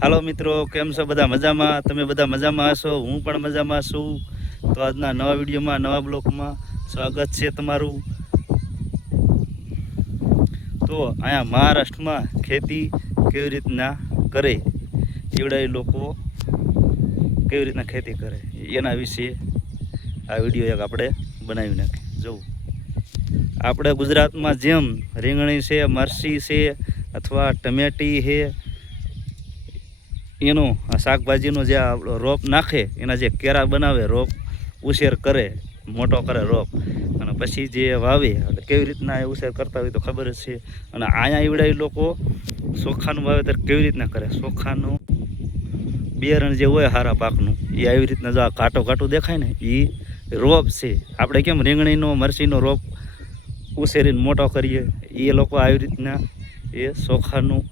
હાલો મિત્રો, કેમ છો બધા મજામાં? તમે બધા મજામાં હશો? હું પણ મજામાં છું. તો આજના નવા વિડીયોમાં, નવા બ્લોકમાં સ્વાગત છે તમારું. તો અહીંયા મહારાષ્ટ્રમાં ખેતી કેવી રીતના કરે? એવડા લોકો કેવી રીતના ખેતી કરે? એના વિશે આ વીડિયો એક આપણે બનાવી નાખીએ. જવું આપણે ગુજરાતમાં જેમ રીંગણી છે મરસી છે, અથવા ટમેટી છે એનો શાકભાજીનો જે આપણો રોપ નાખે, એના જે કેરા બનાવે, રોપ ઉછેર કરે, મોટો કરે રોપ, અને પછી જે વાવે, એટલે કેવી રીતના એ ઉછેર કરતા હોય તો ખબર જ છે. અને અહીંયા ઈવડાવી લોકો ચોખાનું વાવેતર કેવી રીતના કરે? ચોખાનું બિયારણ જે હોય હારા પાકનું, એ આવી રીતના જો આ કાંટો કાંટો દેખાય ને એ રોપ છે. આપણે કેમ રીંગણીનો મરસીનો રોપ ઉછેરીને મોટો કરીએ? એ લોકો આવી રીતના એ ચોખાનું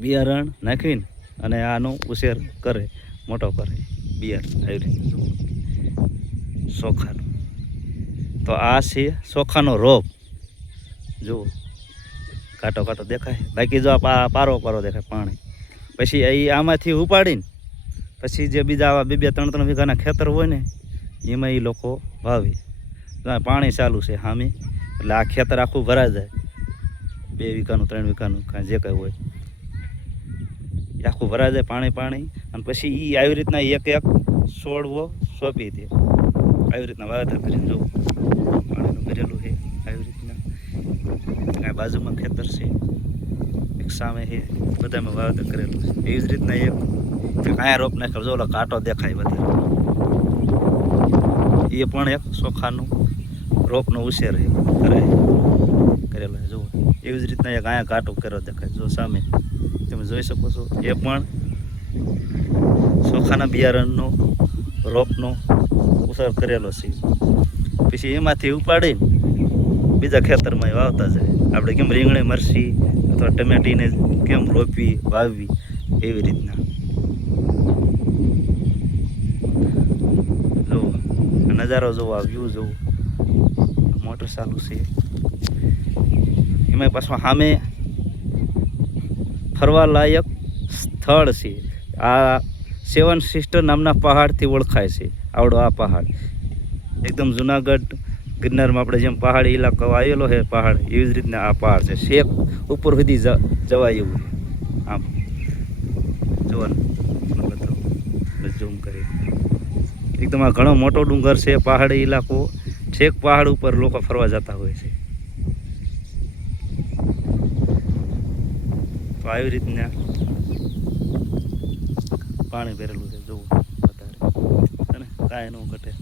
બિયારણ નાખીને અને આનો ઉછેર કરે, મોટો કરે. બિયારણ, આવી ચોખાનું તો આ છે ચોખાનો રોપ. જુઓ. કાંટો કાંટો દેખાય. બાકી જો આ પારો પારો દેખાય પાણી. પછી એ આમાંથી ઉપાડીને, પછી જે બીજા આવા બે બે ત્રણ ત્રણ વીઘાના ખેતર હોય ને, એમાં એ લોકો વાવે. પાણી ચાલુ છે સામે એટલે આ ખેતર આખું ભરાઈ જાય. બે વીઘાનું, ત્રણ વીઘાનું, કાંઈ જે કંઈ હોય. એ આખું ભરાઈ જાય પાણી પાણી અને પછી એ આવી રીતના એક એક છોડવો સોંપી દે. આવી રીતના વાવેતર કરીને જવું. પાણીનું ભરેલું છે આવી રીતના. આ બાજુમાં ખેતર છે. એક સામે છે. બધામાં વાવેતર કરેલું છે. એવી જ રીતના એક અહીંયા રોપ નાખેલો જો ઓલો કાંટો દેખાય બધા એ પણ એક ચોખાનું રોપનો ઉછેર કરે કરેલો જુઓ એવી જ રીતના એક અહીંયા કાંટો કર્યો દેખાય. જો સામે તમે જોઈ શકો છો. એ પણ ચોખાના બિયારણનો, રોપનો ઉછેર કરેલો છે. પછી એમાંથી ઉપાડીને બીજા ખેતરમાં વાવતા જાય. આપણે કેમ રીંગણી મરસી અથવા ટમેટીને કેમ રોપવી, વાવવી એવી રીતના. જુઓ નજારો જોવો આ વ્યૂ જોવો મોટર ચાલુ છે. એમાં પાછું સામે ફરવા લાયક સ્થળ છે. આ સેવન સિસ્ટર નામના પહાડથી ઓળખાય છે. આવડો આ પહાડ. એકદમ જુનાગઢ ગિરનારમાં આપણે જેમ પહાડી ઇલાકો આવેલો છે, પહાડ, એવી જ રીતના આ પહાડ છે. શેક ઉપર સુધી જવાય એવું આમ. જોવાનું ઝૂમ કરી એકદમ આ ઘણો મોટો ડુંગર છે, પહાડી ઇલાકો. છેક પહાડ ઉપર લોકો ફરવા જતા હોય છે. તો આવી રીતના પાણી ભરેલું છે જોવું વધારે. અને કાંઈ ન ઘટે.